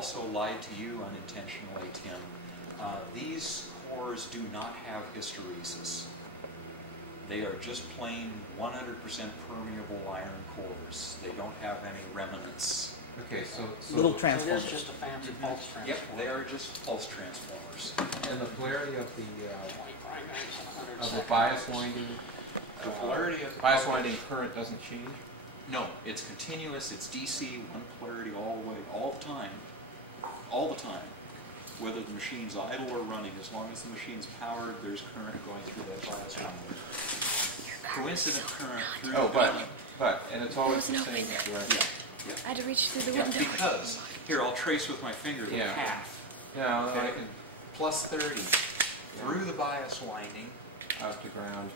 also lied to you unintentionally, Tim. These cores do not have hysteresis. They are just plain 100% permeable iron cores. They don't have any remnants. Okay, so little transformers. So it is just a fancy pulse transformer. Yep, they are just pulse transformers. and the polarity of 20 primaries and 100 the bias winding, The polarity of bias winding current doesn't change. No, it's continuous. It's DC, one polarity all the way, all the time, whether the machine's idle or running. As long as the machine's powered, there's current going through that bias winding. Coincident current through the and it's always the There's no same finger. direction. Yeah. I had to reach through the Yeah, window. because, here, I'll trace with my finger the Yeah. path. Yeah, Okay. I can Plus 30, through the bias winding, out to ground.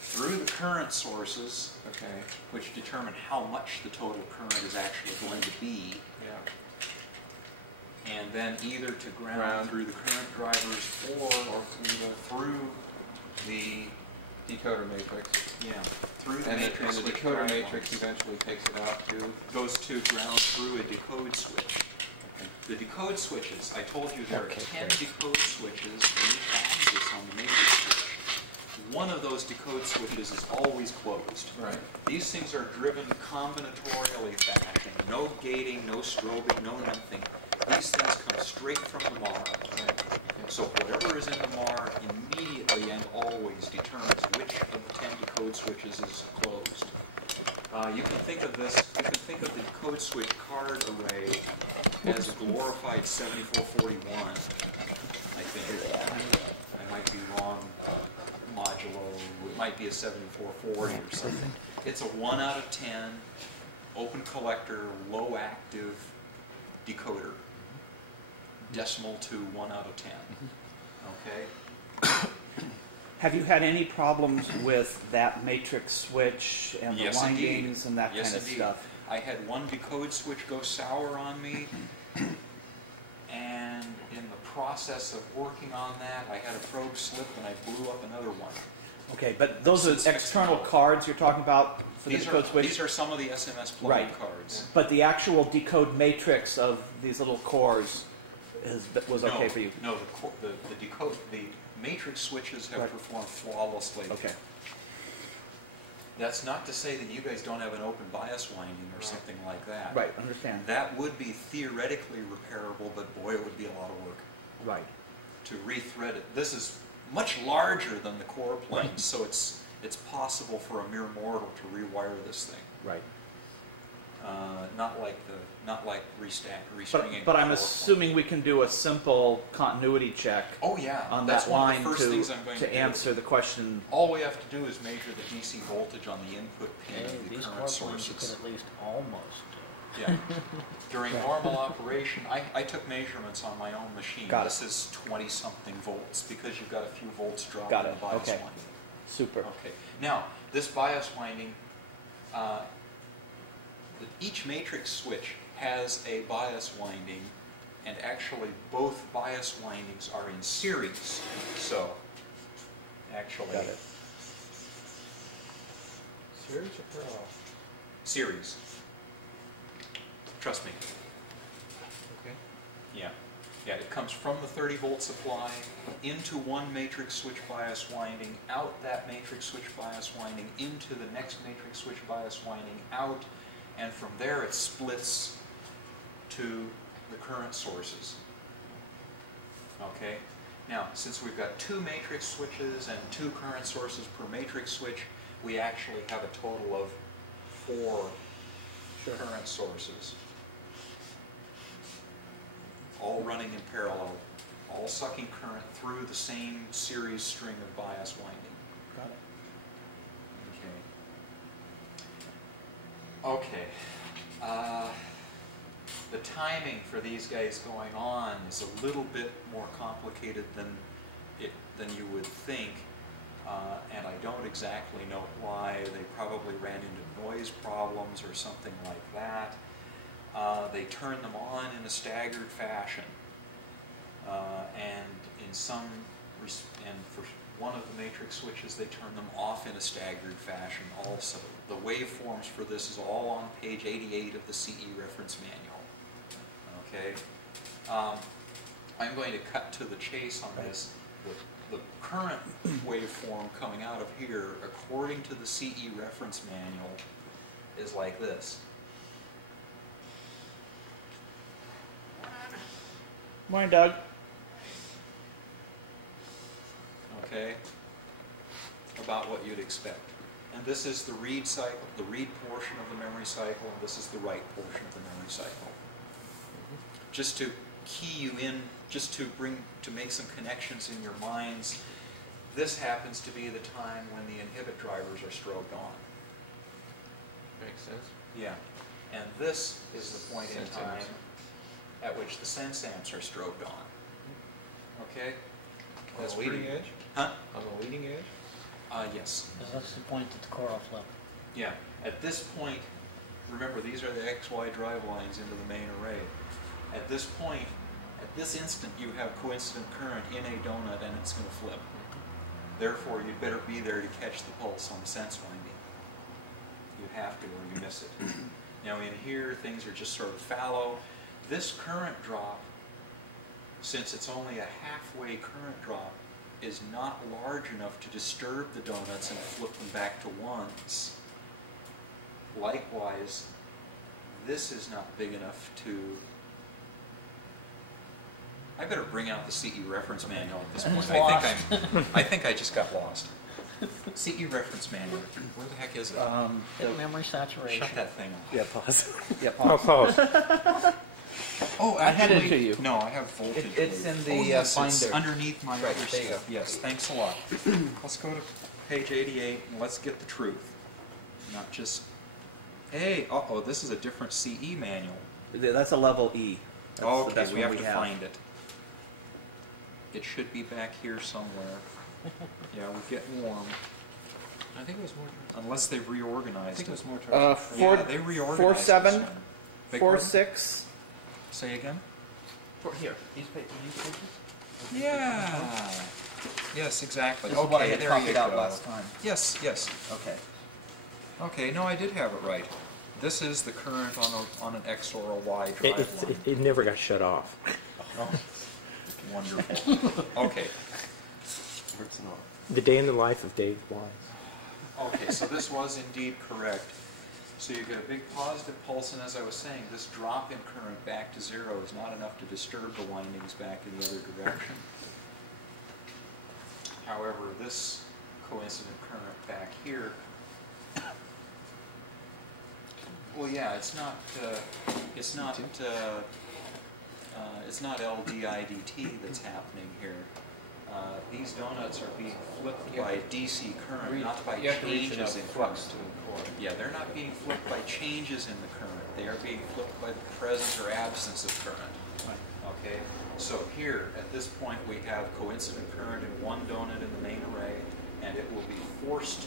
through the current sources, Okay. which determine how much the total current is actually going to be, Yeah. and then either to ground Ground. through the current drivers or through the Decoder matrix. through the And matrix the switch decoder drive matrix lines. eventually takes it out to. Goes to ground through a decode switch. The decode switches, I told you there are 10 decode switches in each axis on the matrix switch. One of those decode switches is always closed. Right. These things are driven combinatorially fashion. No gating, no strobing, no nothing. These things come straight from the MAR. So whatever is in the MAR immediately and always determines which of the 10 decode switches is closed. You can think of this, you can think of the decode switch card array as a glorified 7441, I think. I might be wrong, modulo, it might be a 7440 or something. It's a 1 out of 10, open collector, low active decoder. Decimal to 1 out of 10. Okay? Have you had any problems with that matrix switch and the Yes, windings indeed. and that Yes, kind of indeed. stuff? I had one decode switch go sour on me, and in the process of working on that, I had a probe slip and I blew up another one. Okay, but those It's are external external. cards you're talking about for the These decode switch? are some of the SMS plug Right. cards. But the actual decode matrix of these little cores was No, okay for you? No, the matrix switches have Right. performed flawlessly. Okay. That's not to say that you guys don't have an open bias winding or something like that. Right, understand. That would be theoretically repairable, but boy, it would be a lot of work Right. to rethread it. This is much larger than the core plane, so it's possible for a mere mortal to rewire this thing. Right. Not like restringing. But the I'm core assuming we can do a simple continuity check plane. Oh yeah, on that's that one line of the first things I'm going to to do. answer the question. All we have to do is measure the DC voltage on the input pin Okay, of the these current core planes you sources. can at least almost Yeah. During normal operation, I took measurements on my own machine. Got it. This is 20-something volts because you've got a few volts drop Got in it. the bias Okay. winding. Super. Okay. Now, this bias winding, each matrix switch has a bias winding, and actually both bias windings are in series. So, actually, Got it. Series or parallel? series. Trust me. Okay. Yeah. Yeah, it comes from the 30-volt supply into one matrix switch bias winding, out that matrix switch bias winding, into the next matrix switch bias winding, out, and from there it splits to the current sources. Okay? Now, since we've got 2 matrix switches and 2 current sources per matrix switch, we actually have a total of 4 current sources, all running in parallel, all sucking current through the same series string of bias winding. Got it. Okay. Okay. The timing for these guys going on is a little bit more complicated than you would think, and I don't exactly know why. They probably ran into noise problems or something like that. They turn them on in a staggered fashion, and for one of the matrix switches, they turn them off in a staggered fashion also. The waveforms for this is all on page 88 of the CE reference manual. Okay. I'm going to cut to the chase on this. The current waveform coming out of here, according to the CE reference manual, is like this. Morning, Doug. Okay? About what you'd expect. And this is the read cycle, the read portion of the memory cycle, and this is the write portion of the memory cycle. Just to key you in, just to make some connections in your minds, this happens to be the time when the inhibit drivers are strobed on. Makes sense. Yeah. And this is the point in Sense time amps. at which the sense amps are strobed on. Okay? On That's the leading pretty- edge? Huh? On the leading edge? Yes. Because that's the point that the core will flip. Yeah. At this point, remember these are the XY drive lines into the main array. At this point, at this instant, you have coincident current in a donut and it's going to flip. Therefore, you'd better be there to catch the pulse on the sense winding. You have to or you miss it. Now in here, things are just sort of fallow. This current drop, since it's only a halfway current drop, is not large enough to disturb the donuts and flip them back to ones. Likewise, this is not big enough to... I better bring out the CE reference manual at this point. I think I just got lost. CE reference manual. Where the heck is it? Hit memory saturation. Shut that thing off. Yeah, pause. Yeah, Oh, pause. pause. Oh, I had it actually, to you. No, I have voltage. It's in the, oh, yes, it's binder. underneath my Right, other there you stuff. go. Yes, thanks a lot. Let's go to page 88 and let's get the truth. Not just, hey, uh-oh, this is a different CE manual. That's a level E. That's the Okay, best we one have to find it. It should be back here somewhere. Yeah, we're getting warm. I think it was more. Unless they've I reorganized think it it. was more. Four, Yeah, they reorganized 4, this 7, one. Beg 4, pardon? 6. Say again? Here, these pages. Yeah. Yes, exactly. This is what I had there copied you out go. last time. Yes, yes. Okay. Okay, no, I did have it right. This is the current on an X or a Y drive line. It never got shut off. Oh, wonderful. Okay. The day in the life of Dave Wise. Okay, so this was indeed correct. So you get a big positive pulse, and as I was saying, this drop in current back to zero is not enough to disturb the windings back in the other direction. However, this coincident current back here, well, yeah, it's not LDIDT that's happening here. These donuts are being flipped by DC current, not by changes in flux. Yeah, they're not being flipped by changes in the current. They are being flipped by the presence or absence of current. Okay, so here, at this point, we have coincident current in one donut in the main array, and it will be forced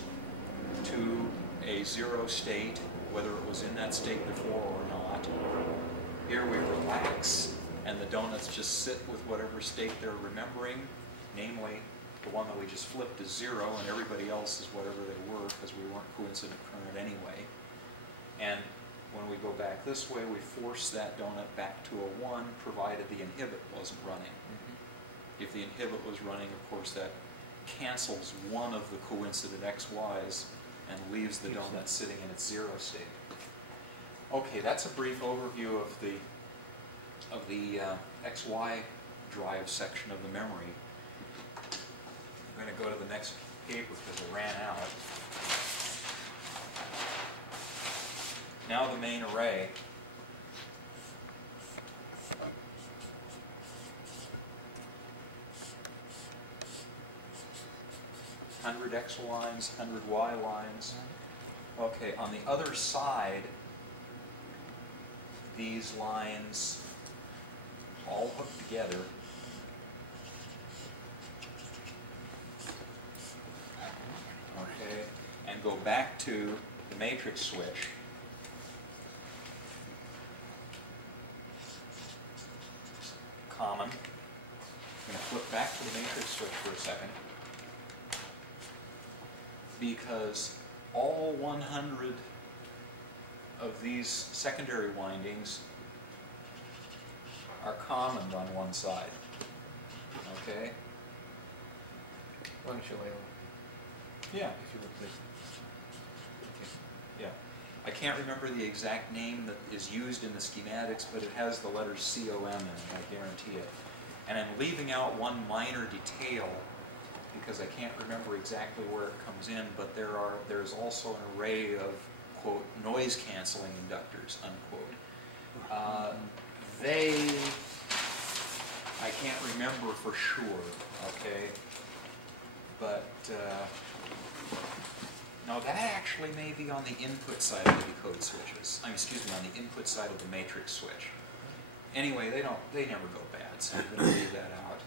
to a zero state, whether it was in that state before or not. Here we relax, and the donuts just sit with whatever state they're remembering, namely the one that we just flipped is zero, and everybody else is whatever they were, because we weren't coincident current anyway. And when we go back this way, we force that donut back to a 1, provided the inhibit wasn't running. If the inhibit was running, of course, that cancels one of the coincident XYs and leaves the donut sitting in its zero state. Okay, that's a brief overview of the XY drive section of the memory. I'm going to go to the next paper because I ran out. Now the main array. Hundred X lines, 100 Y lines. Okay, on the other side, these lines all hooked together. Okay, and go back to the matrix switch. Common. I'm going to flip back to the matrix switch for a second, because all 100 of these secondary windings are commoned on one side. Okay? Why don't you lay on? Yeah. If you would please. Yeah. I can't remember the exact name that is used in the schematics, but it has the letters COM in it, I guarantee it. And I'm leaving out one minor detail because I can't remember exactly where it comes in, but there's also an array of, quote, noise canceling inductors, unquote. I can't remember for sure, okay? But, no, that actually may be on the input side of the decode switches. Excuse me, on the input side of the matrix switch. Anyway, they never go bad, so I'm going to leave that out.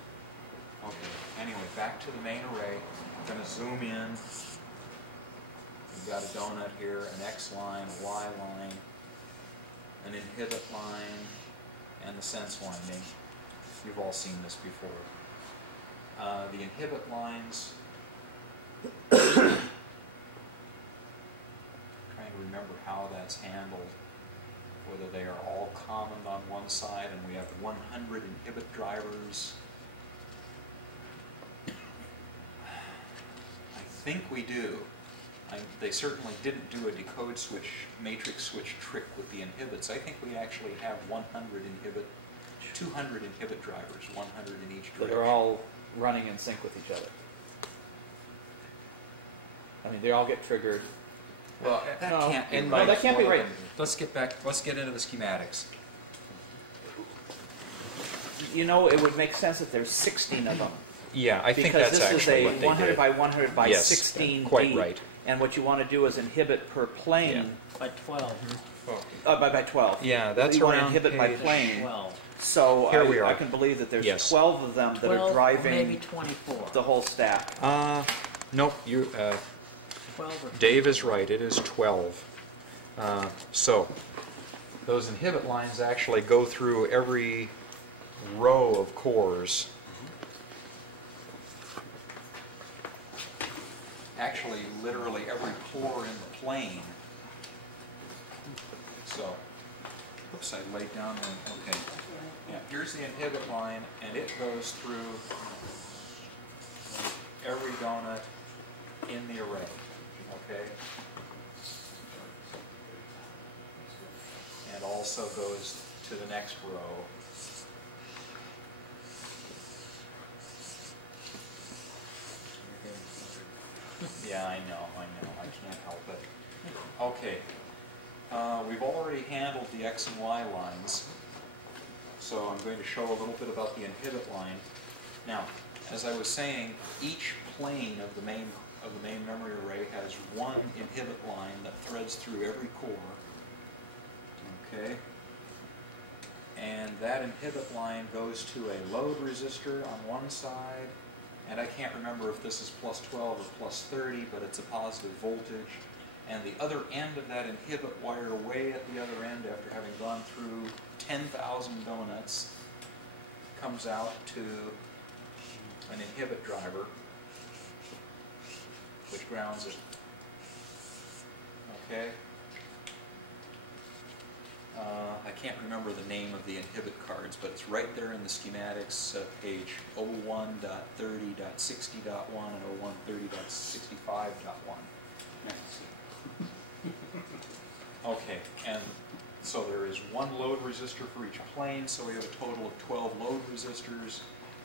Okay, anyway, back to the main array. I'm going to zoom in. We've got a donut here, an X line, a Y line, an inhibit line, and the sense winding. You've all seen this before. The inhibit lines, trying to remember how that's handled, whether they are all common on one side and we have 100 inhibit drivers. I think we do. They certainly didn't do a decode switch, matrix switch trick with the inhibits. I think we actually have 200 inhibit drivers, 100 in each That direction. are all running in sync with each other. I mean, they all get triggered. Well, that No, can't be and- right. no, that can't be right. Let's get into the schematics. You know, it would make sense if there's 16 of them. Yeah, I think Because that's this actually is what a they 100 did. by 100 by Yes, 16 quite deep, right. and what you want to do is inhibit per plane By 12. by 12. Yeah, that's you want to around inhibit by page- plane. 12. So Here we are. I can believe that there's Yes. 12 of them that 12, are driving maybe 24. the whole stack. Nope, 12 or Dave is right, it is 12. So, Those inhibit lines actually go through every row of cores. Actually, literally every core in the plane. So, oops, I laid down the, okay. Yeah, here's the inhibit line, and it goes through every donut in the array, okay? And also goes to the next row. Yeah, I know, I can't help it. Okay, we've already handled the X and Y lines, so I'm going to show a little bit about the inhibit line. Now, as I was saying, each plane of the main memory array has one inhibit line that threads through every core. Okay, and that inhibit line goes to a load resistor on one side, and I can't remember if this is plus 12 or plus 30, but it's a positive voltage. And the other end of that inhibit wire, way at the other end, after having gone through 10,000 donuts, comes out to an inhibit driver, which grounds it. Okay? I can't remember the name of the inhibit cards, but it's right there in the schematics, page 01.30.60.1 and 01.30.65.1. Okay, and so there is one load resistor for each plane, so we have a total of 12 load resistors,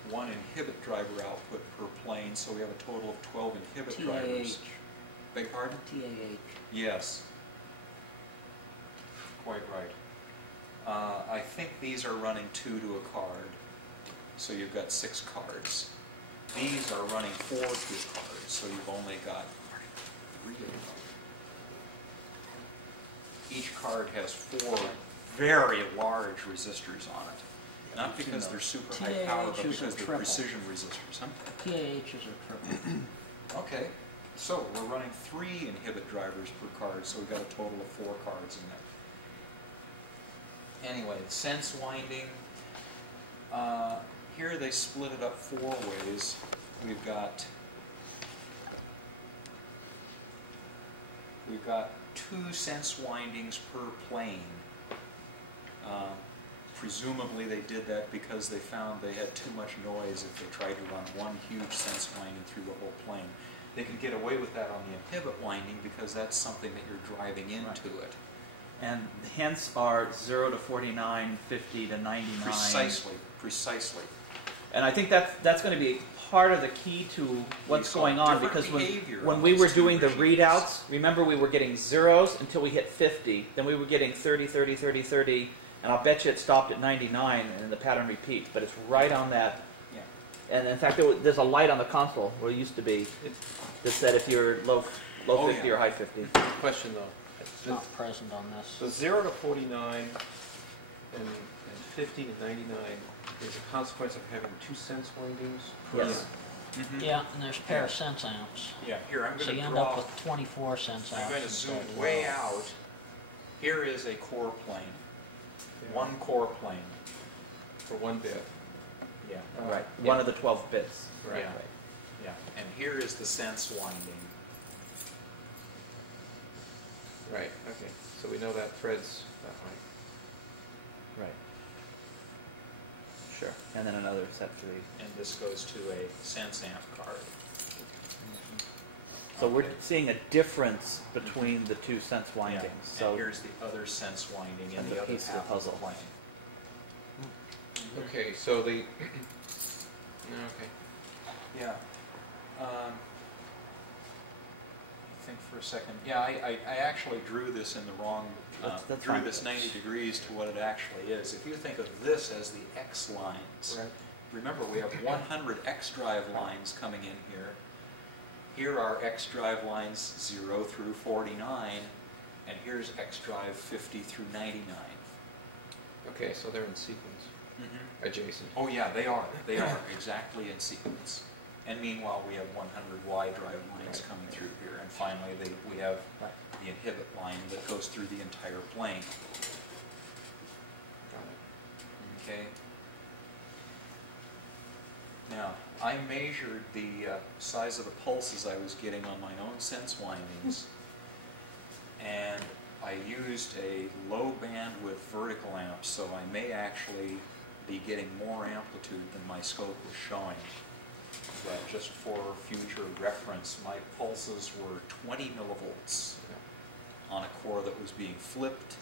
one inhibit driver output per plane, so we have a total of 12 inhibit drivers. Beg your pardon? TAH. Yes. Quite right. I think these are running 2 to a card, so you've got 6 cards. These are running 4 to a card, so you've only got 3 of them. Each card has 4 very large resistors on it. Not because they're super high power, but TAHs are because they're triple. precision resistors. Huh? TAHs are triple. Okay, so we're running 3 inhibit drivers per card, so we've got a total of 4 cards in there. Anyway, sense winding. Here they split it up 4 ways. We've got 2 sense windings per plane. presumably they did that because they found they had too much noise if they tried to run one huge sense winding through the whole plane. They can get away with that on the inhibit winding because that's something that you're driving into it. And hence our 0 to 49, 50 to 99. Precisely, precisely. And I think that's going to be part of the key to what's saw going on, different because behavior when on we those were two doing the machines. readouts, remember we were getting zeros until we hit 50, then we were getting 30, 30, 30, 30, and I'll bet you it stopped at 99 and the pattern repeats, but it's right on that. Yeah. And in fact, there's a light on the console, where it used to be, that said if you're low Oh, 50 yeah. or high 50. Question though. It's not present on this. So 0 to 49 and 50 to 99 is a consequence of having 2 sense windings? Yes. Mhm. Yeah, and there's pair of sense amps. Yeah, here I'm So going you to end draw. up with 24 sense amps. I'm going to zoom way out. Here is a core plane. One core plane. For 1 bit. Yeah. Right, Yeah. one of the 12 bits. Right. Yeah. And here is the sense winding. Right, okay. So we know that thread's that way. Right. Sure. And then another set for the... And this goes to a sense amp card. So we're Okay. seeing a difference between the two sense windings. Yeah. So And here's the other sense winding in That's the a other piece of the half of the puzzle. plane. Okay, so the... okay. Yeah. Think for a second. Yeah, I actually drew this in the wrong, That's drew fine. this 90 degrees to what it actually is. If you think of this as the X lines, Right. remember we have 100 X drive lines coming in here. Here are X drive lines 0 through 49, and here's X drive 50 through 99. Okay, so they're in sequence, adjacent. Oh yeah, they are. They are exactly in sequence. And meanwhile, we have 100 Y drive lines coming through here. And finally, we have the inhibit line that goes through the entire plane. Got it. Okay. Now, I measured the size of the pulses I was getting on my own sense windings. And I used a low bandwidth vertical amp, so I may actually be getting more amplitude than my scope was showing. But just for future reference, my pulses were 20 millivolts on a core that was being flipped,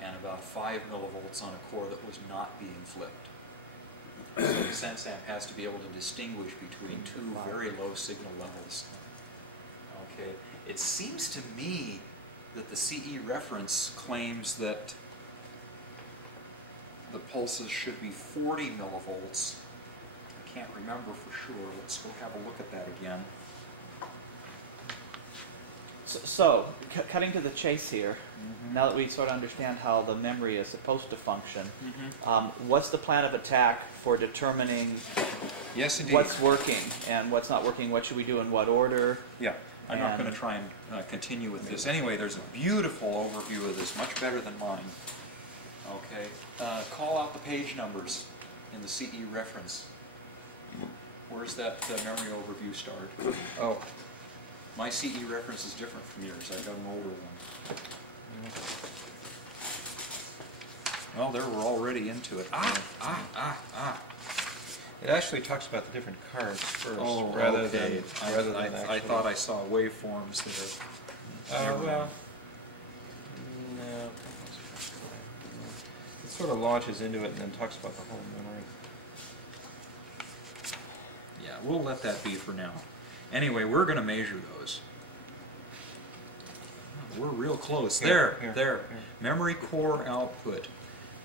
and about 5 millivolts on a core that was not being flipped. So the sense amp has to be able to distinguish between two very low signal levels. Okay, it seems to me that the CE reference claims that the pulses should be 40 millivolts. I can't remember for sure. Let's go have a look at that again. So, cutting to the chase here, now that we sort of understand how the memory is supposed to function, what's the plan of attack for determining Yes, indeed. what's working and what's not working? What should we do in what order? Yeah, I'm not And- going to try and continue with this. Anyway, there's a beautiful overview of this, much better than mine. Okay, call out the page numbers in the CE reference. Where's that memory overview start? Oh, My CE reference is different from yours. I've got an older one. Well, there we're already into it. it actually talks about the different cards first, Oh, rather okay. than I actually... thought I saw waveforms there. well, no. It sort of launches into it and then talks about the whole memory. Yeah, we'll let that be for now. Anyway, we're going to measure those. We're real close. Here, There. here. Memory core output.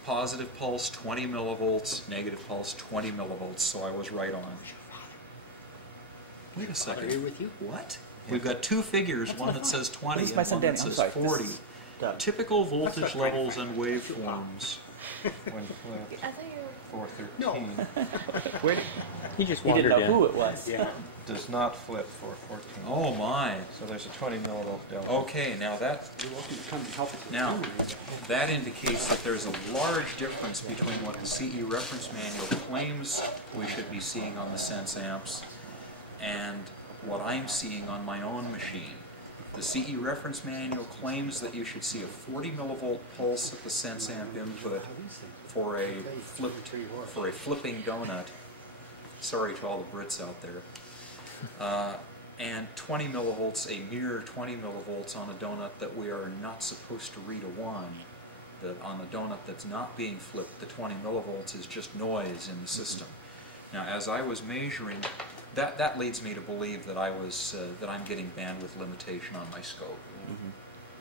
Positive pulse 20 millivolts, negative pulse 20 millivolts, so I was right on. Wait a second. Agree with you. What? We've got two figures, one that says 20 This is and my one son that Dan. I'm says sorry. 40. This is Doug. Typical voltage levels and waveforms. When flipped, I thought you were... 413 He just He didn't wandered know in. who it was. does not flip 414. Oh my. So there's a 20 millivolt delta. Okay, now that indicates that there's a large difference between what the CE reference manual claims we should be seeing on the sense amps and what I'm seeing on my own machine. The CE reference manual claims that you should see a 40 millivolt pulse at the sense amp input for a flipping donut. Sorry to all the Brits out there. And 20 millivolts, a mere 20 millivolts on a donut that we are not supposed to read a 1. That on a donut that's not being flipped, the 20 millivolts is just noise in the system. Now, as I was measuring, that leads me to believe that that I'm getting bandwidth limitation on my scope,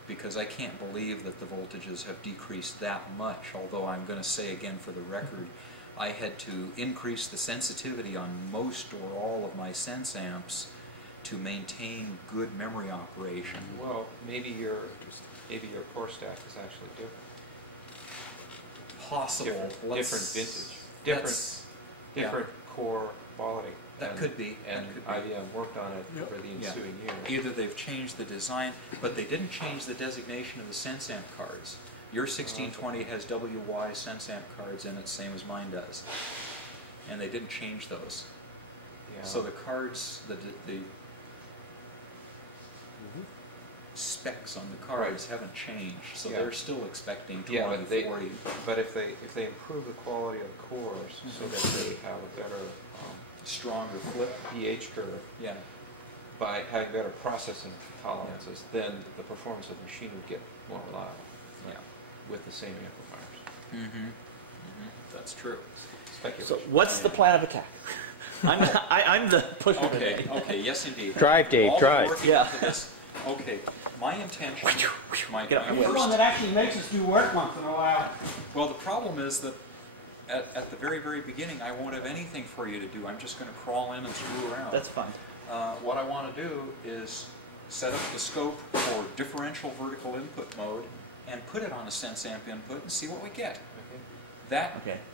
because I can't believe that the voltages have decreased that much. Although I'm going to say again for the record, I had to increase the sensitivity on most or all of my sense amps to maintain good memory operation. Well, maybe your core stack is actually different. Possible. Different vintage. Different core quality. That could be. And IBM worked on it for the ensuing years. Either they've changed the design, but they didn't change the designation of the sense amp cards. Your 1620 has WY sense amp cards in it, same as mine does. And they didn't change those. Yeah. So the cards, the specs on the cards haven't changed, so they're still expecting 2040. But if they improve the quality of the cores so that they have a better stronger flip pH curve, by having better processing tolerances, then the performance of the machine would get more reliable. With the same amplifiers. That's true. So what's the plan of attack? I'm the pusher today. Okay, yes indeed. Drive, Dave, drive. Okay, my intention, my Get up first... here. You're the one that actually makes us do work once in a while. Well, the problem is that at the very, very beginning, I won't have anything for you to do. I'm just going to crawl in and screw around. That's fine. What I want to do is set up the scope for differential vertical input mode and put it on a sense amp input and see what we get.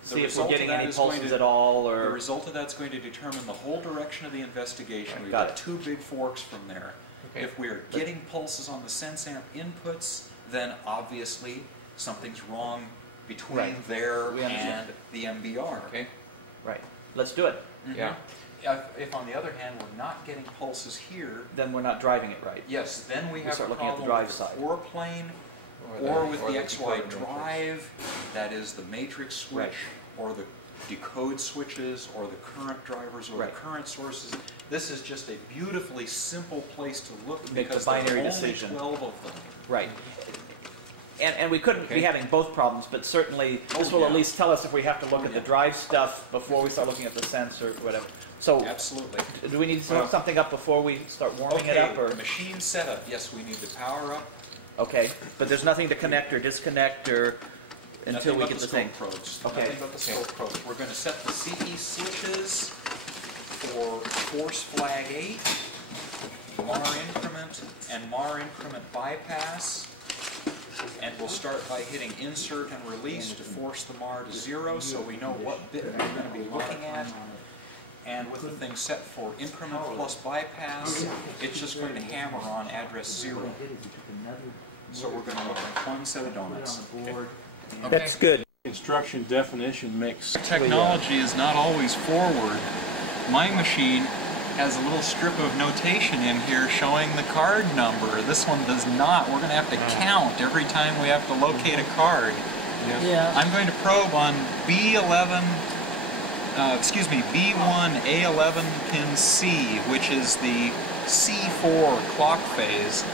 See if we're getting any pulses at all, or the result of that's going to determine the whole direction of the investigation. We've got got two big forks from there. If we are getting pulses on the sense amp inputs, then obviously something's wrong between there and the MBR. Right. Let's do it. If on the other hand we're not getting pulses here, Then we're not driving it right. yes, then we have start a looking at the problem drive with the side. core plane, or with the XY drive, that is the matrix switch, or the decode switches, or the current drivers, or the current sources. This is just a beautifully simple place to look Make because the binary there's only decision. 12 of them. Right. And we couldn't be having both problems, but certainly this will at least tell us if we have to look at the drive stuff before we start looking at the sense or whatever. So, Absolutely. do we need to hook something up before we start warming it up? Or? Machine setup. Yes, we need the power up. Okay, but there's nothing to connect or disconnect or until we get the thing. Probes. Okay. Nothing but the scope probes. We're going to set the CE switches for force flag 8, MAR increment, and MAR increment bypass. And we'll start by hitting insert and release to force the MAR to 0 so we know what bit we're going to be looking at. And with the thing set for increment plus bypass, it's just going to hammer on address 0. So we're going to look at one set of donuts. That's good. Instruction definition mix. Technology is not always forward. My machine has a little strip of notation in here showing the card number. This one does not. We're going to have to count every time we have to locate a card. I'm going to probe on B11, B1 A11 pin C, which is the C4 clock phase,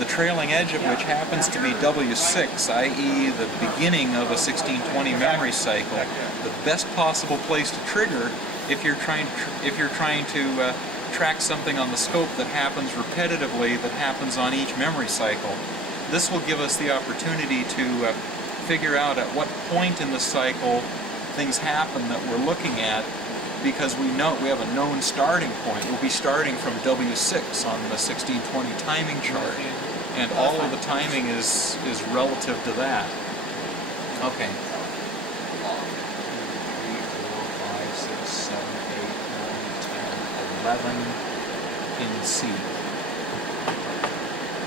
the trailing edge of which happens to be W6, i.e. the beginning of a 1620 memory cycle. The best possible place to trigger if you're trying to track something on the scope that happens repetitively, that happens on each memory cycle. This will give us the opportunity to figure out at what point in the cycle things happen that we're looking at, because we know we have a known starting point. We'll be starting from W6 on the 1620 timing chart, and all of the timing is relative to that. Okay. 11 in C.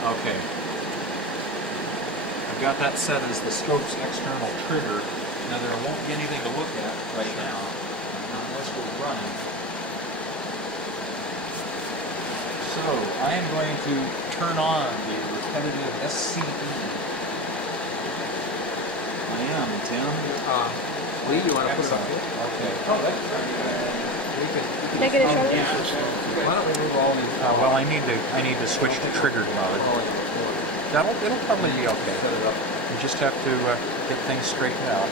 Okay. I've got that set as the scope's external trigger. Now there won't be anything to look at right now unless we're running. So I am going to turn on the repetitive SCE. I am, Tim. Lee, you want to put it on? Okay. Can I get a shot of it? Why don't we move all these? Well, I need to switch to triggered mode. It'll probably be okay. You just have to get things straightened out.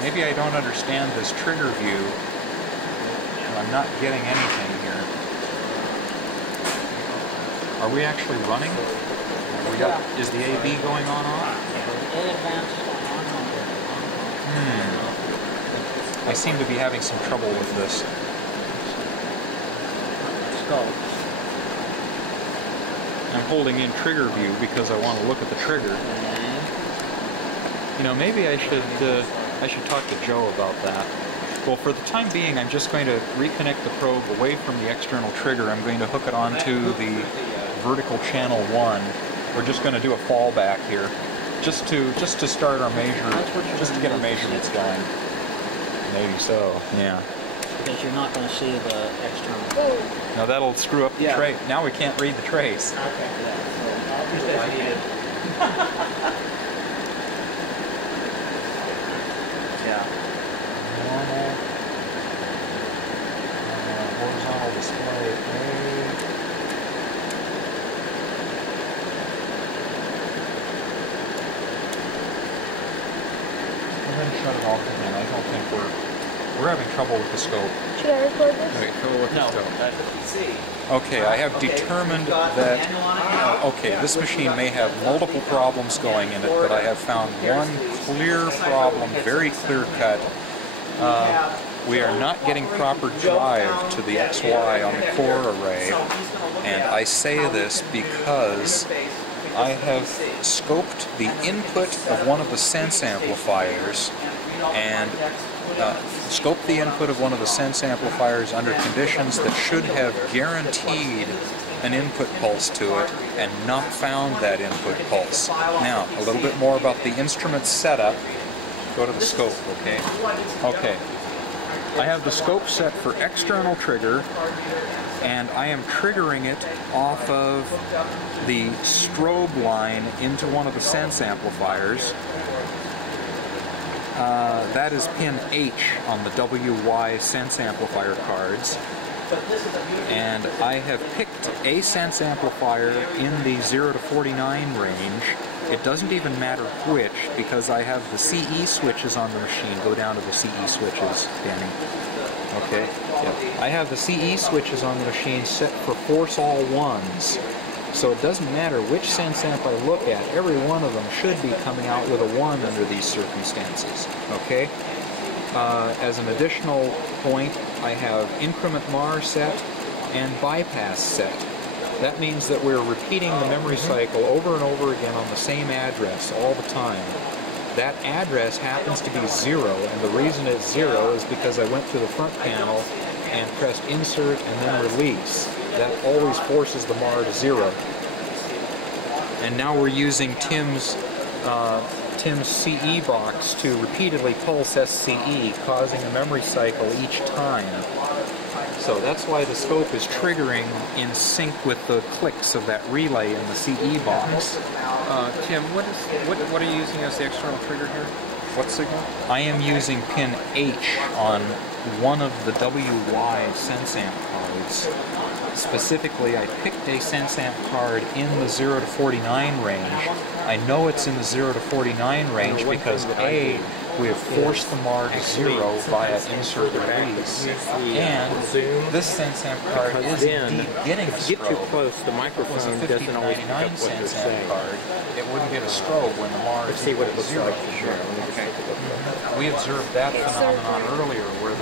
Maybe I don't understand this trigger view. I'm not getting anything here. Are we actually running? Is the AB going on off? I seem to be having some trouble with this. I'm holding in trigger view because I want to look at the trigger. You know, maybe I should talk to Joe about that. Well, for the time being, I'm just going to reconnect the probe away from the external trigger. I'm going to hook it onto the vertical channel 1. We're just going to do a fallback here, just to start our just to get our measurements going. Maybe so. Yeah. Because you're not going to see the external. Now that'll screw up the trace. Now we can't read the trace. Okay. Yeah. Normal. Horizontal display A. We're going to shut it off again. I don't think we're having trouble with the scope. Should I record this? Wait, trouble with No, the scope. that's the PC. Okay, I have determined that, okay, this machine may have multiple problems going in it, but I have found one clear problem, very clear cut. We are not getting proper drive to the XY on the core array, and I say this because I have scoped the input of one of the sense amplifiers and scoped the input of one of the sense amplifiers under conditions that should have guaranteed an input pulse to it and not found that input pulse. Now, a little bit more about the instrument setup. Go to the scope, okay? Okay. I have the scope set for external trigger, and I am triggering it off of the strobe line into one of the sense amplifiers. That is pin H on the WY sense amplifier cards. And I have picked a sense amplifier in the 0 to 49 range. It doesn't even matter which, because I have the CE switches on the machine. Go down to the CE switches, Danny. Okay. Yep. I have the CE switches on the machine set for force all ones. So it doesn't matter which sense amp I look at, every one of them should be coming out with a 1 under these circumstances. Okay? As an additional point, I have increment MAR set and bypass set. That means that we're repeating the memory cycle over and over again on the same address all the time. That address happens to be 0, and the reason it's 0 is because I went to the front panel and pressed insert and then release. That always forces the MAR to 0. And now we're using Tim's CE box to repeatedly pulse SCE, causing a memory cycle each time. So that's why the scope is triggering in sync with the clicks of that relay in the CE box. Tim, what are you using as the external trigger here? What signal? I am using pin H on one of the WY sense amp cards. Specifically, I picked a sense amp card in the 0 to 49 range. I know it's in the 0 to 49 range because A, we have forced the MAR to 0 via insert release, and this sense amp card is indeed getting a strobe. If you get too close, the microphone doesn't always pick up what you're sense saying. amp card, it wouldn't get a strobe when the MAR is See what it looks 0. like. Sure. Okay. We observed that phenomenon earlier, where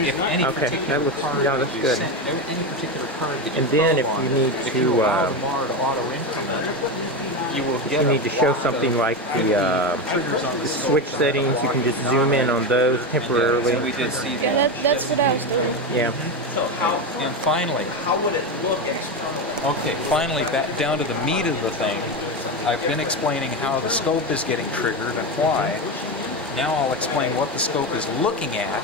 if any particular card that looks good. any particular card that you And then if probe you on, need if to, you allow the MAR to auto increment, you will get You need to show something like the switch settings. You can just zoom in on those temporarily. We did see that. Yeah, that's what I was doing. Yeah. So how And finally, would it look externally? okay, finally back down to the meat of the thing. I've been explaining how the scope is getting triggered and why. Now I'll explain what the scope is looking at.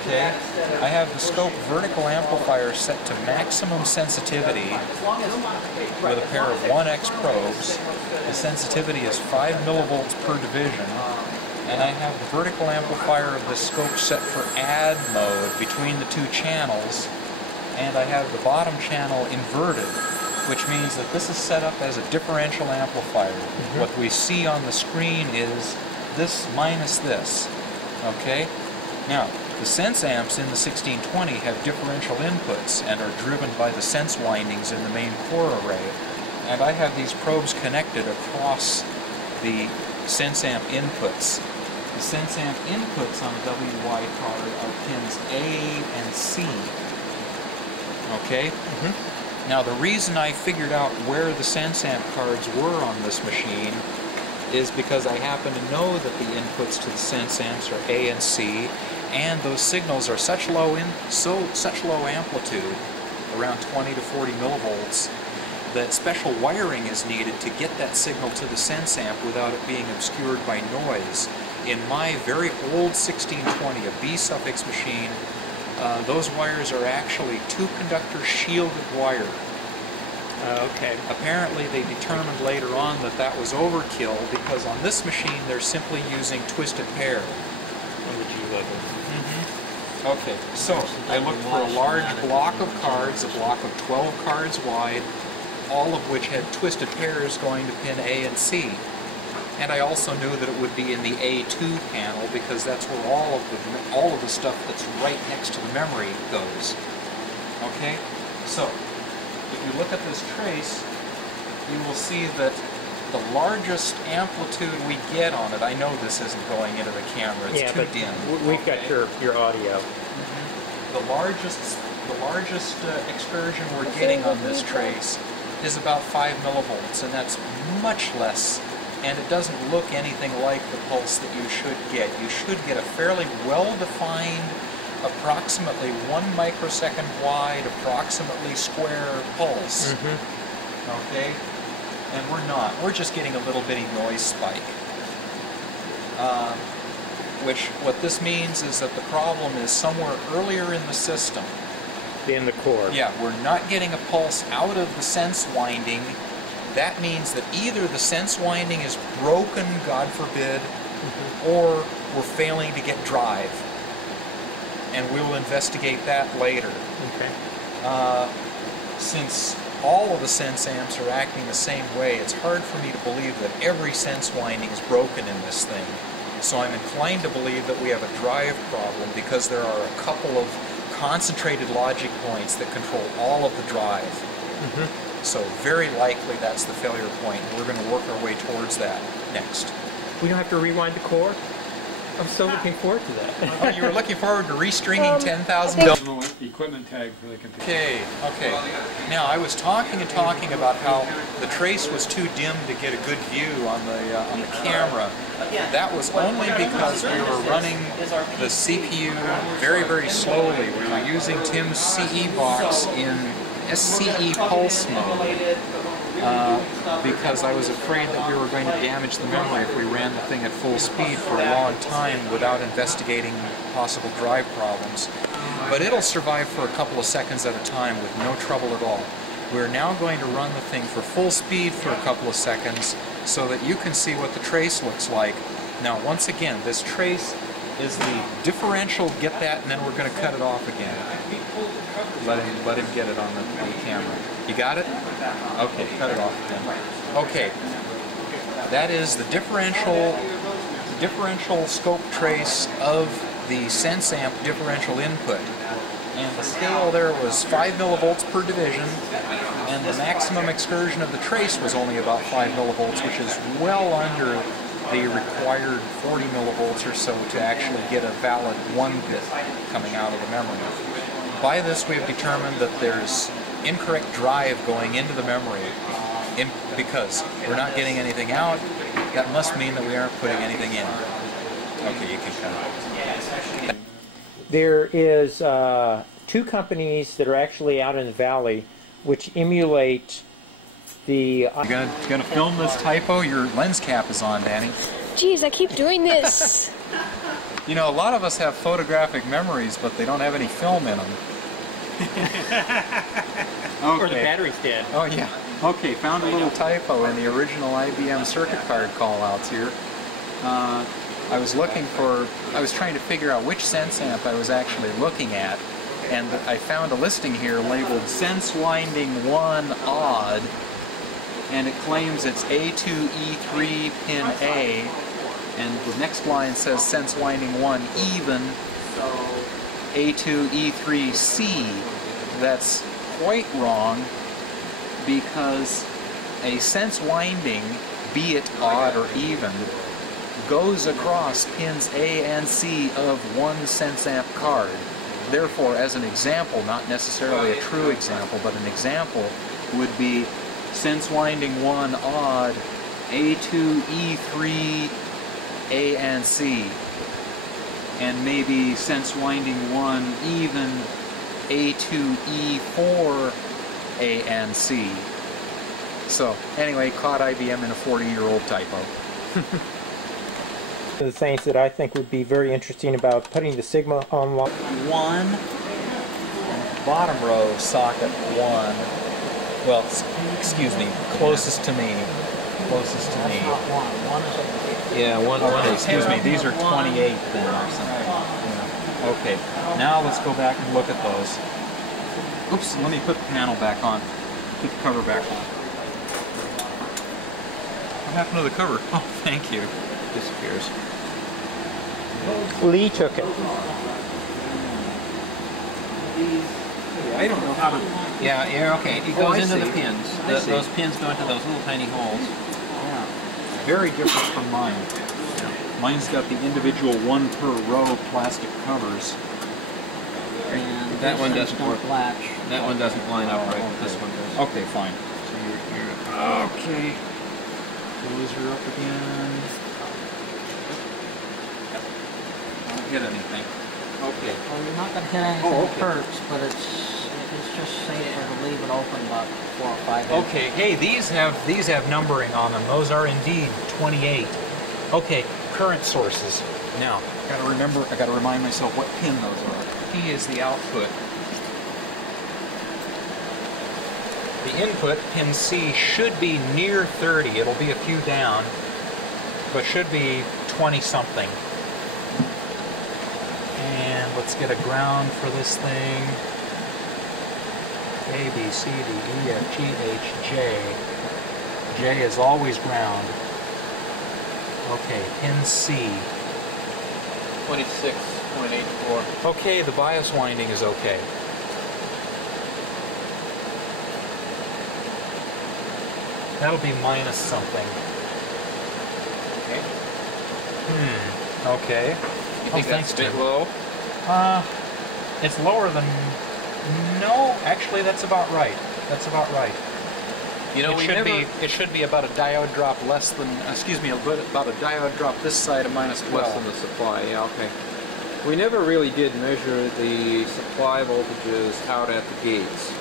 Okay, I have the scope vertical amplifier set to maximum sensitivity with a pair of 1X probes. The sensitivity is 5 millivolts per division. And I have the vertical amplifier of the scope set for add mode between the two channels. And I have the bottom channel inverted, which means that this is set up as a differential amplifier. What we see on the screen is this minus this. Okay? Now, the sense amps in the 1620 have differential inputs and are driven by the sense windings in the main core array. And I have these probes connected across the sense amp inputs. The sense amp inputs on a WY card are pins A and C. Okay? Now, the reason I figured out where the sense amp cards were on this machine is because I happen to know that the inputs to the sense amps are A and C, and those signals are such low amplitude, around 20 to 40 millivolts, that special wiring is needed to get that signal to the sense amp without it being obscured by noise. In my very old 1620, a B suffix machine, those wires are actually two-conductor shielded wire. Okay. Apparently they determined later on that that was overkill because on this machine they're simply using twisted pair. On the G level. Okay, so I looked for a large block of cards, a block of 12 cards wide, all of which had twisted pairs going to pin A and C. And I also knew that it would be in the A2 panel because that's where all of the stuff that's right next to the memory goes. Okay, so if you look at this trace, you will see that the largest amplitude we get on it, I know this isn't going into the camera, it's too dim. We've got your audio. The largest excursion we're getting on this trace is about 5 millivolts, and that's much less, and it doesn't look anything like the pulse that you should get. You should get a fairly well-defined, approximately 1 microsecond wide, approximately square pulse. Okay? And we're not. We're just getting a little bitty noise spike. What this means is that the problem is somewhere earlier in the system. In the core. Yeah, we're not getting a pulse out of the sense winding. That means that either the sense winding is broken, God forbid, or we're failing to get drive. And we'll investigate that later. Okay. Since all of the sense amps are acting the same way, it's hard for me to believe that every sense winding is broken in this thing. So I'm inclined to believe that we have a drive problem because there are a couple of concentrated logic points that control all of the drive. So very likely that's the failure point, and we're going to work our way towards that next. We don't have to rewind the core? I'm so looking forward to that. Oh, you were looking forward to restringing 10,000 Equipment tag for the computer. Okay. Now I was talking about how the trace was too dim to get a good view on the camera. That was only because we were running the CPU very, very slowly. We were using Tim's CE box in SCE pulse mode. Because I was afraid that we were going to damage the memory if we ran the thing at full speed for a long time without investigating possible drive problems. But it'll survive for a couple of seconds at a time with no trouble at all. We're now going to run the thing for full speed for a couple of seconds so that you can see what the trace looks like. Now, once again, this trace is the differential, get that, and then we're going to cut it off again. Let him get it on the camera. You got it? Okay, cut it off again. Okay, that is the differential scope trace of the sense amp differential input. And the scale there was 5 millivolts per division, and the maximum excursion of the trace was only about 5 millivolts, which is well under the required 40 millivolts or so to actually get a valid 1 bit coming out of the memory. By this we have determined that there's incorrect drive going into the memory because we're not getting anything out. That must mean that we aren't putting anything in. Okay, you can come. There is 2 companies that are actually out in the valley which emulate the... You're gonna film this typo? Your lens cap is on, Danny. Jeez, I keep doing this. You know, a lot of us have photographic memories, but they don't have any film in them. Or the battery's dead. Oh yeah. Okay, found a little typo in the original IBM circuit card callouts here. I was trying to figure out which sense amp I was actually looking at, and I found a listing here labeled Sense Winding 1 Odd, and it claims it's A2E3 pin A, and the next line says Sense Winding 1 Even A2E3C. That's quite wrong, because a sense winding, be it odd or even, goes across pins A and C of one sense amp card. Therefore, as an example, not necessarily a true example, but an example would be sense winding 1 odd, A2, E3, A and C. And maybe sense winding 1 even, A2, E4, A and C. So, anyway, caught IBM in a 40-year-old typo. One of the things that I think would be very interesting about putting the Sigma on 1, bottom row socket 1. Well, excuse me, closest to me. Closest to me. Yeah, one. Excuse me, these are 28 then or something. Yeah. Okay, now let's go back and look at those. Oops, let me put the panel back on. Put the cover back on. What happened to the cover? Oh, thank you. Disappears. Lee took it. I don't know how to... Yeah, okay. It goes into the see. pins. Those pins go into those little tiny holes. Yeah. Very different from mine. Mine's got the individual 1 per row plastic covers. And That these one things doesn't don't work. latch. That one doesn't line up right. This one does. Okay, fine. So you're okay. Those are up again. I don't hit anything. Okay. Well, you're not going to hit anything Oh, that okay. hurts, but it's just safer to leave it open about 4 or 5 inches. Okay, hey, these have numbering on them. Those are indeed 28. Okay, current sources. Now, I gotta remind myself what pin those are. P is the output. The input, pin C, should be near 30. It'll be a few down, but should be 20 something. And let's get a ground for this thing. A, B, C, D, E, F, G, H, J. J is always ground. Okay, pin C. 26.84. Okay, the bias winding is okay. That'll be minus something. Okay. Okay. You think that's a bit Tim. low? It's lower than... No, actually that's about right. That's about right. You know, It should be about a diode drop less than, excuse me, about a diode drop this side of minus 12. less than the supply, yeah, okay. We never really did measure the supply voltages out at the gates.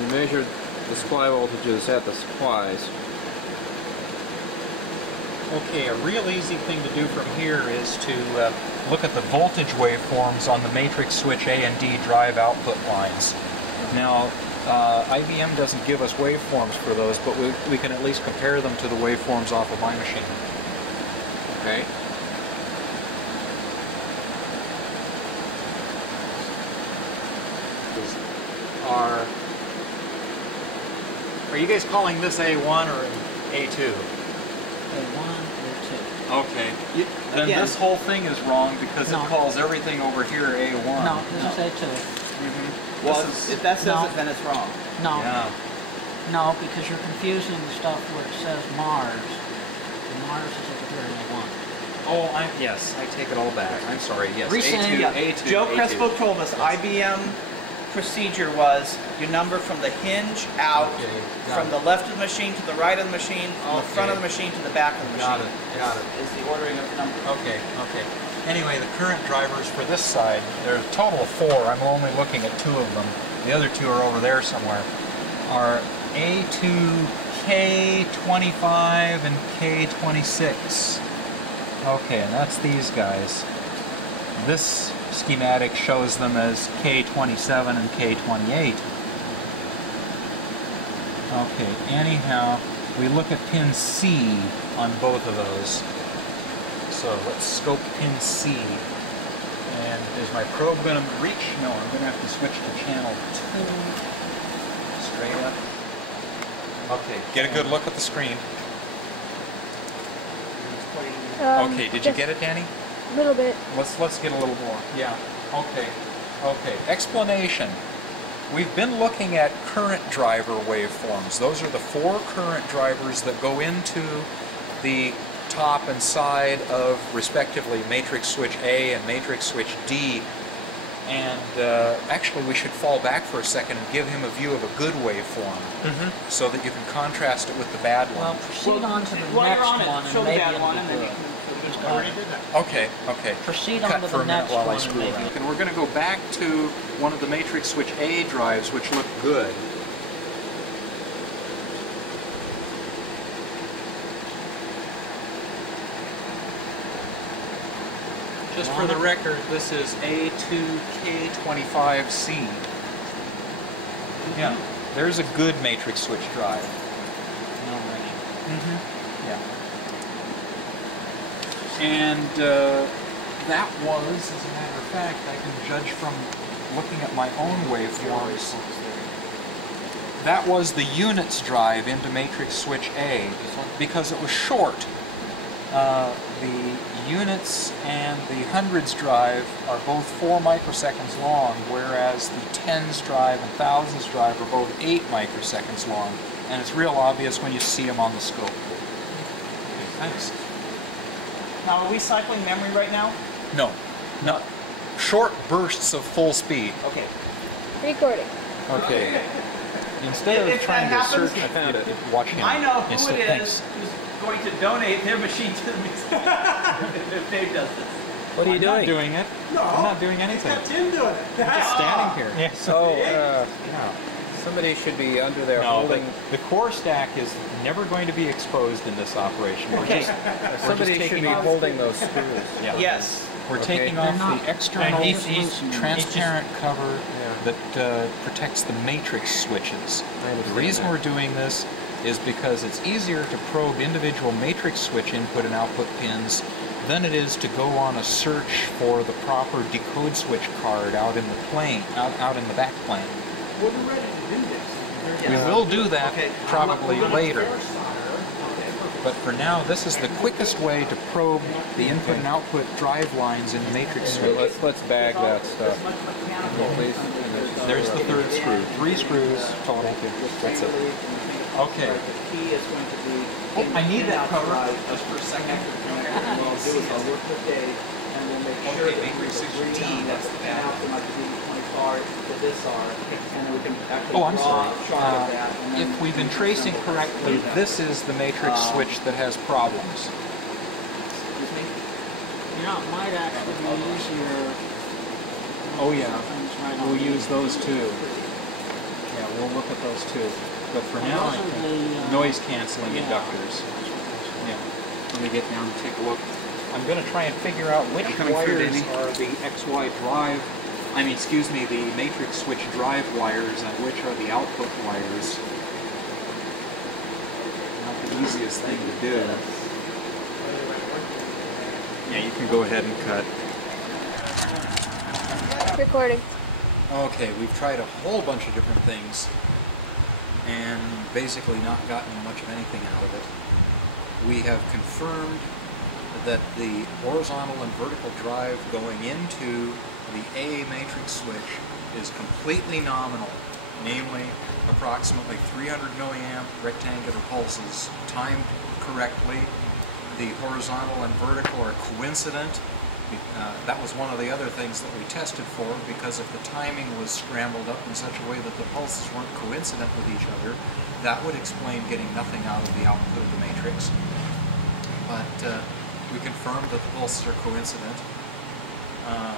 We measured the supply voltages at the supplies. Okay, a real easy thing to do from here is to look at the voltage waveforms on the matrix switch A and D drive output lines. Now, IBM doesn't give us waveforms for those, but we can at least compare them to the waveforms off of my machine. Okay. Are you guys calling this A1 or A2? A1 or Okay. Then Again. this whole thing is wrong because No. it calls everything over here A1. 2? No, this is A2. Well, This is- if that says No. it, then it's wrong. No, Yeah. no, because you're confusing the stuff where it says Mars. And Mars is over here in A1. Oh, yes, I take it all back. I'm sorry. Yes, Resend, A2, yeah. A2, Joe A2. Crespo told us IBM procedure was you number from the hinge out, from the left of the machine to the right of the machine, from the front of the machine to the back of the machine. Got it. Is the ordering of the number. Okay. Anyway, the current drivers for this side, there's a total of 4. I'm only looking at 2 of them. The other 2 are over there somewhere. Are A2 K25 and K26. Okay, and that's these guys. This schematic shows them as K27 and K28. Okay, anyhow, we look at pin C on both of those. So let's scope pin C. And is my probe going to reach? No, I'm going to have to switch to channel 2. Straight up. Okay, get a good look at the screen. Okay, did you get it, Danny? A little bit. Let's get a little more. Yeah. Okay. Explanation. We've been looking at current driver waveforms. Those are the 4 current drivers that go into the top and side of, respectively, matrix switch A and matrix switch D. And actually, we should fall back for a second and give him a view of a good waveform, so that you can contrast it with the bad one. Well, proceed on to the next one, and show the maybe bad it'll one, be and then good. you can Already did that. Okay. Proceed Cut on to for the a minute next while I one, and screw maybe. around. And we're going to go back to one of the matrix switch A drives, which look good. Just for the record, this is A2K25C. Yeah, there's a good matrix switch drive. No ringing. Yeah. And that was, as a matter of fact, I can judge from looking at my own waveforms. That was the units drive into matrix switch A, because it was short. The units and the hundreds drive are both 4 microseconds long, whereas the tens drive and thousands drive are both 8 microseconds long, and it's real obvious when you see them on the scope. Okay, thanks. Now, are we cycling memory right now? No, not short bursts of full speed. Okay. Recording. Okay. Instead of If trying that to search, happens, watch him. I know who Instead, it thanks. is who's going to donate their machine to the museum if Dave does this. What are you I'm not doing? doing it. No. I'm not doing anything. That's him doing it. I'm just standing here. So, somebody should be under there No, holding. the core stack is never going to be exposed in this operation. Okay. Somebody should taking be off- holding those screws. Yeah. Yes. We're Okay. taking They're off not- the external he's transparent cover that protects the matrix switches. The reason we're doing this is because it's easier to probe individual matrix switch input and output pins than it is to go on a search for the proper decode switch card out in the plane, out in the back plane. We're ready to do this. We will do that Okay. probably later. But for now, this is the quickest way to probe the input and output drive lines in the matrix So switch. let's bag that stuff. Please. There's the 3rd screw. 3 screws total. That's it. Okay. The key is going to be. Oh, I need that cover. Just for a second. And what I'll do is I'll work with Dave, and we'll make sure Okay, that matrix we switch agree D, on that's what the the bad out from like the D20 to this R, and then we can actually Oh, I'm draw sorry. a chart of that. and then If we've been we can tracing assemble correctly, that. this is the matrix switch that has problems. Excuse me? You know, it might actually be easier. Oh yeah, Something's right on we'll the- use those too. Yeah, we'll look at those too. But for And now, those are the, noise canceling yeah. inductors. Yeah. Let me get down and take a look. I'm going to try and figure out which wires are the XY drive, the matrix switch drive wires and which are the output wires. Not the easiest thing to do. Yeah, you can go ahead and cut. Recording. Okay, we've tried a whole bunch of different things and basically not gotten much of anything out of it. We have confirmed that the horizontal and vertical drive going into the A matrix switch is completely nominal, namely approximately 300 milliamp rectangular pulses timed correctly. The horizontal and vertical are coincident, That was one of the other things that we tested for, because if the timing was scrambled up in such a way that the pulses weren't coincident with each other, that would explain getting nothing out of the output of the matrix. But we confirmed that the pulses are coincident.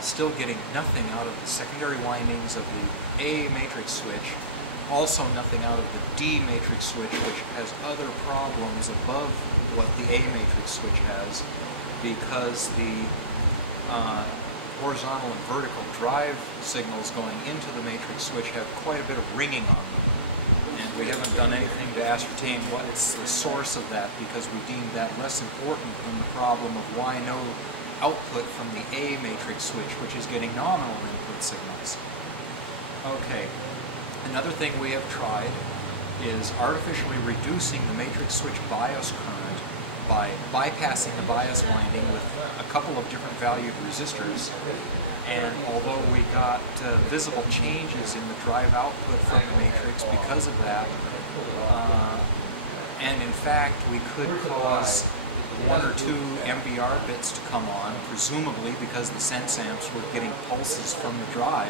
Still getting nothing out of the secondary windings of the A matrix switch. Also nothing out of the D matrix switch, which has other problems above what the A matrix switch has, because the horizontal and vertical drive signals going into the matrix switch have quite a bit of ringing on them. And we haven't done anything to ascertain what's the source of that, because we deemed that less important than the problem of why no output from the A matrix switch, which is getting nominal input signals. Okay, another thing we have tried is artificially reducing the matrix switch bias current by bypassing the bias winding with a couple of different valued resistors. And although we got visible changes in the drive output from the matrix because of that, and in fact we could cause 1 or 2 MBR bits to come on, presumably because the sense amps were getting pulses from the drive.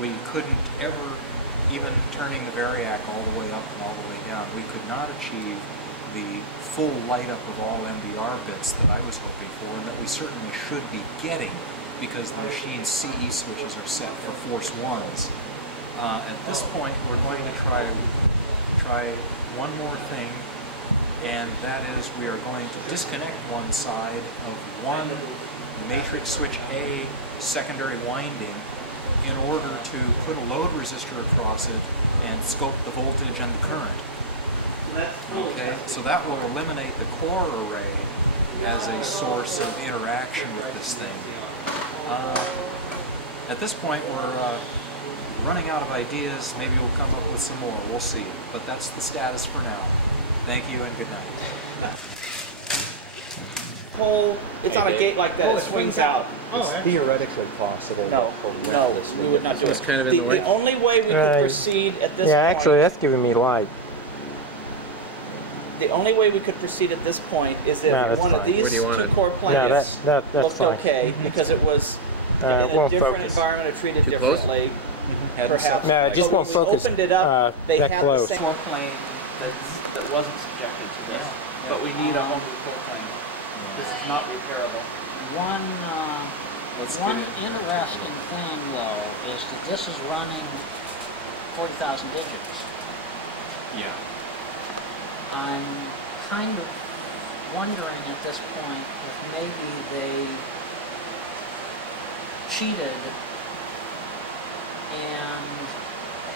We couldn't ever, even turning the variac all the way up and all the way down, we could not achieve the full light up of all MBR bits that I was hoping for, and that we certainly should be getting, because the machine's CE switches are set for force 1s. At this point, we're going to try one more thing, and that is we are going to disconnect one side of one matrix switch A secondary winding in order to put a load resistor across it and scope the voltage and the current. Okay, so that will eliminate the core array as a source of interaction with this thing. At this point, we're running out of ideas. Maybe we'll come up with some more. We'll see. But that's the status for now. Thank you and good night. Pole, it's on a gate like that, it swings out. It's theoretically possible. No, we would not do It's it. kind of in the way. The only way we could proceed at this Yeah, point... actually, that's giving me light. The only way we could proceed at this point is if No, that's one of fine. these What do you want two it? core No, plates that's looked fine. okay, because it was in a won't different focus. environment, or treated Too close? differently, perhaps. No, it just But won't when we focus, opened it up, they that had close. the same core plane that wasn't subjected to this. But we need a whole new core plane. This is not repairable. One Let's one get it. interesting thing, though, is that this is running 40,000 digits. Yeah. I'm kind of wondering at this point if maybe they cheated and,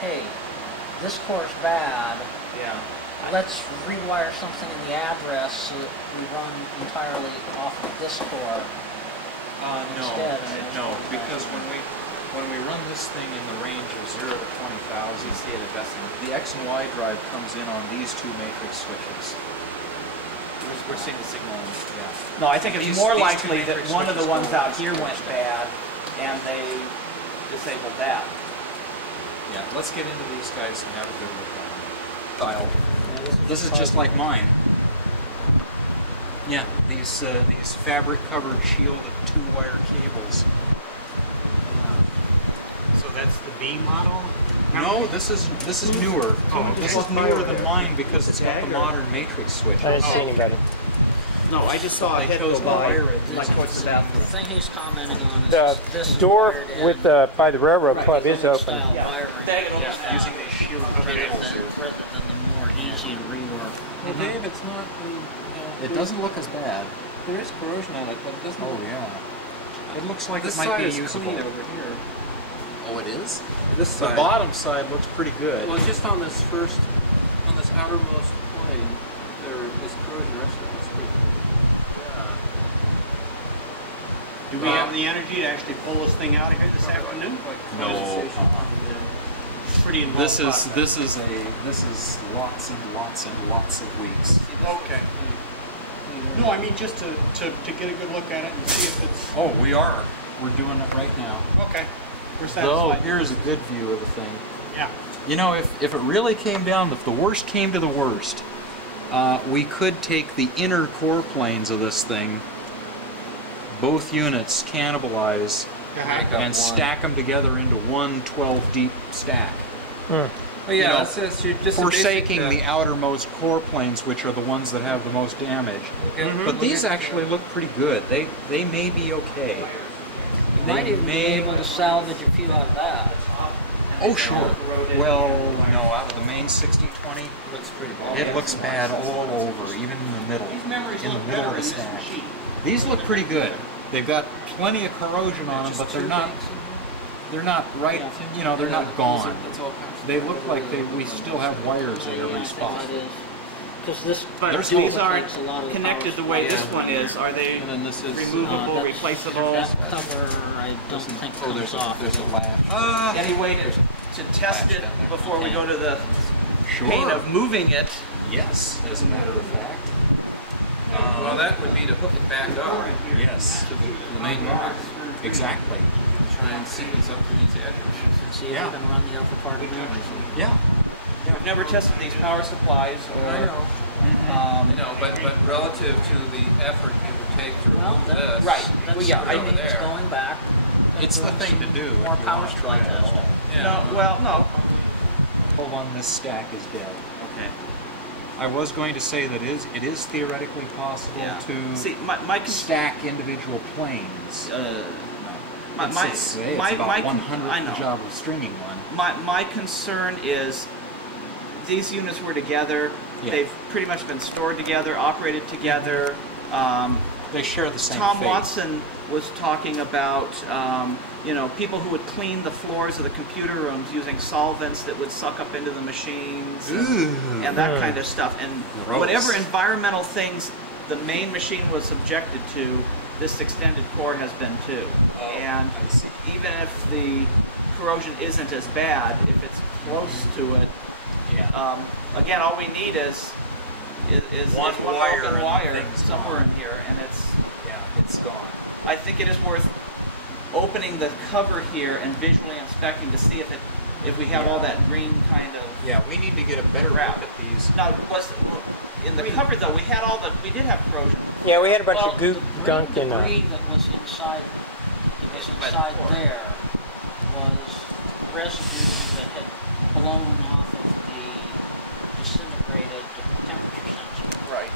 hey, this core's bad. Yeah. Let's rewire something in the address so that we run entirely off of this core. Instead, No, because when we run this thing in the range of 0 to 20,000, See it investing. the X and Y drive comes in on these two matrix switches. We're seeing the signal. Yeah. No, I think it's These- more these two likely that matrix one of the switches ones go out with here this went stuff. bad, and they disabled that. Yeah, let's get into these guys and have a good look at them. Dial. This is just like mine. Yeah, these fabric-covered shielded two-wire cables. So that's the B model? No, this is newer. Oh, This is newer than mine because it's got the modern matrix switch. I didn't see anybody. No, I just saw a They head chose go to by, wire it. like towards the The bathroom. thing he's commenting on is The this door wired in with by the railroad club is open. style Yeah. wiring, Yeah. Using these shielded rather cables than, here. rather than the more easy to rework. Well, Dave, it's not. It doesn't look as bad. There is corrosion on it, but it doesn't. Oh yeah. It looks like This it might side be is usable. clean over here. Oh, it is? This The side. bottom side looks pretty good. Well, just on this outermost plane, there is corrosion. The rest of it looks pretty clean. Do we have the energy to actually pull this thing out of here this afternoon? No. Pretty involved. This is lots and lots and lots of weeks. Okay. No, I mean just to get a good look at it and see if it's... Oh, we are. We're doing it right now. Okay. We're Though, satisfied. here's a good view of the thing. Yeah. You know, if it really came down, if the worst came to the worst, we could take the inner core planes of this thing both units cannibalize Make up and one. stack them together into one 12 deep stack. Well, yeah, you know, that's just a forsaking basic, the outermost core planes, which are the ones that have the most damage. Okay. But these actually look pretty good. They may be okay. You might even be able to salvage a few out of that. Oh, sure. Well, no, out of the main 6020, looks pretty bad. it looks bad all over, even in the middle, of the stack. These look pretty good. They've got plenty of corrosion on them, but they're not right, you know, they're not gone. They look like we still have wires in every spot. Because this, But There's these no- aren't a lot of the connected the power way this supply. one is. Are they And then this is removable, that's- replaceable? That cover, I don't think comes off. there's a latch. Any way to test it down there. before we go to the Sure. pain of moving it? Yes, as a matter of fact. Well, that would be to hook it back up Yes, to the main box exactly. and try and sequence up to these addresses. And see if Yeah. we can run the upper part of memory. Yeah. I've never tested these power supplies or. I know. Um, I know, but relative to the effort it would take to Well, remove that- this, Right. That's Well, yeah, something over that's there. going back. and It's the doing thing to some do if More you power want to supply try it at testing. all. Yeah, no, well, no. Hold on, this stack is dead. Okay. I was going to say that it is theoretically possible Yeah. to See, my stack individual planes. my It's about my 1/100th I the know. job of stringing one. My concern is these units were together. Yeah. They've pretty much been stored together, operated together. They share the same Tom fate. Watson was talking about people who would clean the floors of the computer rooms using solvents that would suck up into the machines and that kind of stuff. And Gross. whatever environmental things the main machine was subjected to, this extended core has been too. And I see. even if the corrosion isn't as bad, if it's close to it, Yeah. again, all we need is One one wire broken and wire thing's somewhere gone. in here, and it's. Yeah, it's gone. I think it is worth opening the cover here and visually inspecting to see if we have all that green kind of. Yeah, we need to get a better Wrap. look at these. Now, in the cover though, we did have corrosion. Yeah, we had a bunch Well, of goop, the gunk, and debris that was inside By the core. there was residue that had blown off of the disintegrated temperature sensor. Right.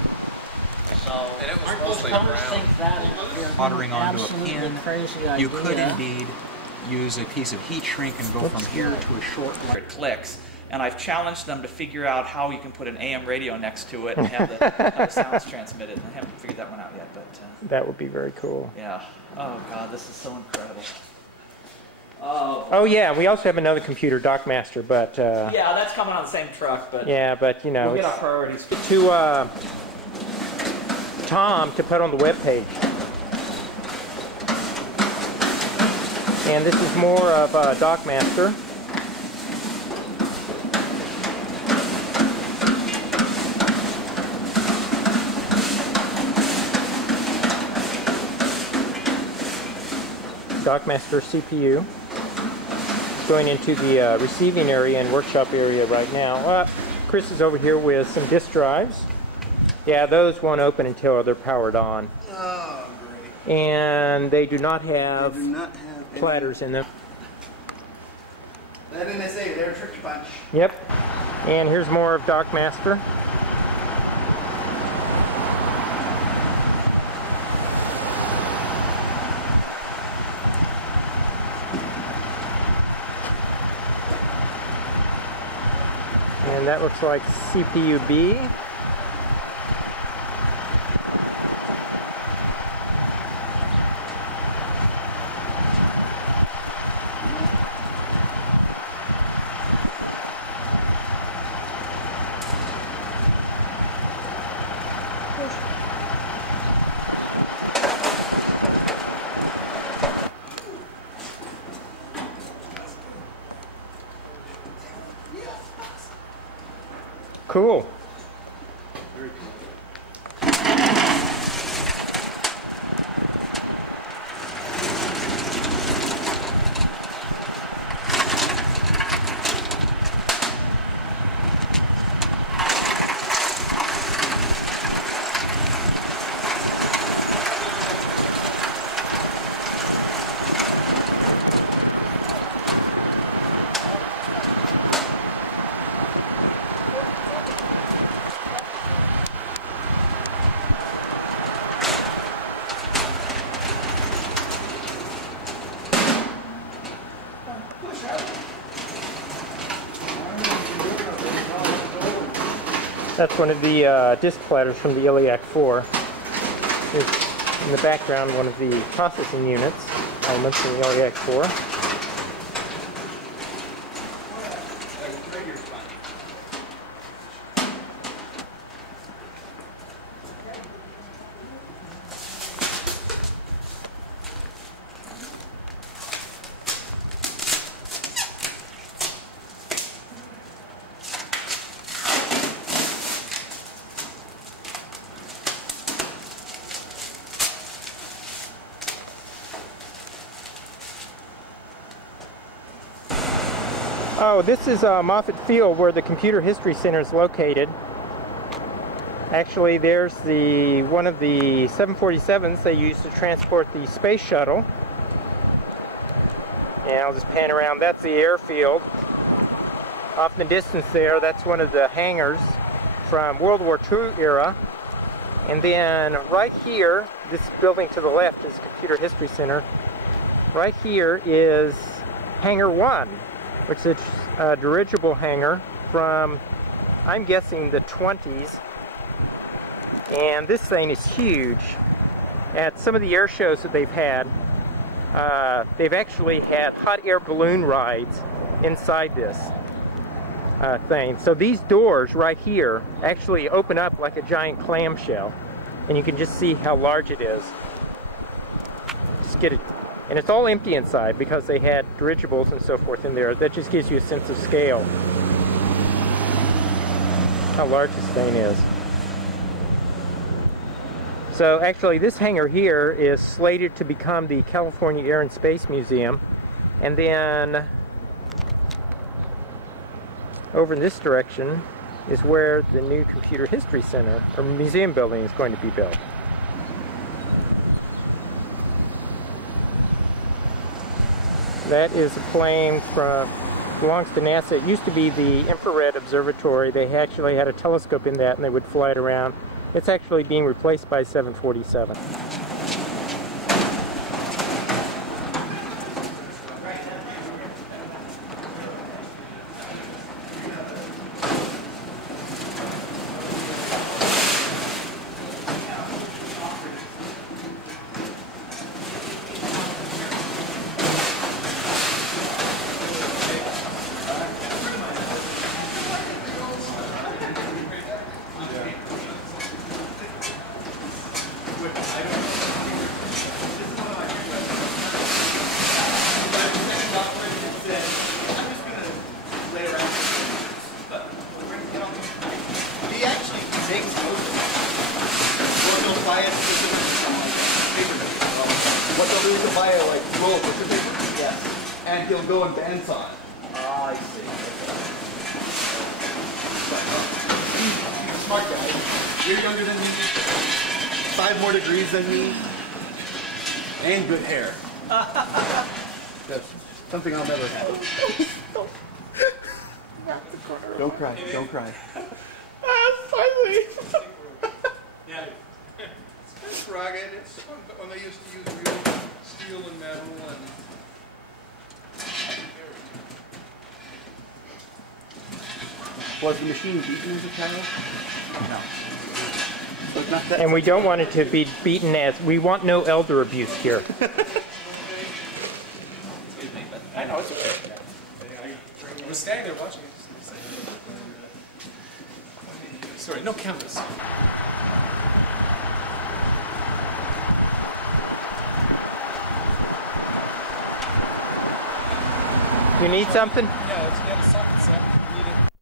So And it was I mostly don't brown. think that is Soldering onto a absolutely pin. crazy idea. You could indeed use a piece of heat shrink and go from here to a short Where line. it clicks, and I've challenged them to figure out how you can put an AM radio next to it and have the sounds transmitted. And I haven't figured that one out yet, but that would be very cool. yeah. Oh God, this is so incredible. Oh. Oh yeah, we also have another computer, DocMaster, but Yeah, that's coming on the same truck, but yeah, but you know, we'll get our it's priorities. to Tom to put on the web page. And this is more of DocMaster. DocMaster CPU. Going into the receiving area and workshop area right now. Chris is over here with some disk drives. Yeah, those won't open until they're powered on. Oh, great. And they do not have They do not have any. platters in them. That didn't say they're a tricky bunch. Yep. And here's more of DocMaster. And that looks like CPU B. Cool. That's one of the disk platters from the Iliac 4. There's in the background one of the processing units, elements from the Iliac 4. Oh, this is Moffett Field where the Computer History Center is located. Actually, there's one of the 747s they used to transport the space shuttle. And I'll just pan around. That's the airfield. Off in the distance there, that's one of the hangars from World War II era. And then right here, this building to the left is Computer History Center. Right here is Hangar 1. Which is a dirigible hangar from, I'm guessing, the 20s. And this thing is huge. At some of the air shows that they've had, they've actually had hot air balloon rides inside this thing. So these doors right here actually open up like a giant clamshell. And you can just see how large it is. Just get it. And it's all empty inside because they had dirigibles and so forth in there. That just gives you a sense of scale. How large this thing is. So actually this hangar here is slated to become the California Air and Space Museum. And then over in this direction is where the new Computer History Center or museum building is going to be built. That is a plane belongs to NASA. It used to be the infrared observatory. They actually had a telescope in that and they would fly it around. It's actually being replaced by 747. What they'll do is they'll buy a roll of picture paper. Yes. And he'll go and bandsaw it. Ah, I see. He's a smart guy. You're younger than me. 5 more degrees than me. And good hair. That's something I'll never have. Don't cry. Don't cry. Finally! Yeah. It's rugged. It's when they used to use real steel and metal and. Was the machine beaten as a child? No. So it's not that. And we don't want it to be beaten as, we want no elder abuse here. I know, it's okay. I was standing there watching it. Sorry, no cameras. You need something? Yeah, it's got a socket set. Need it.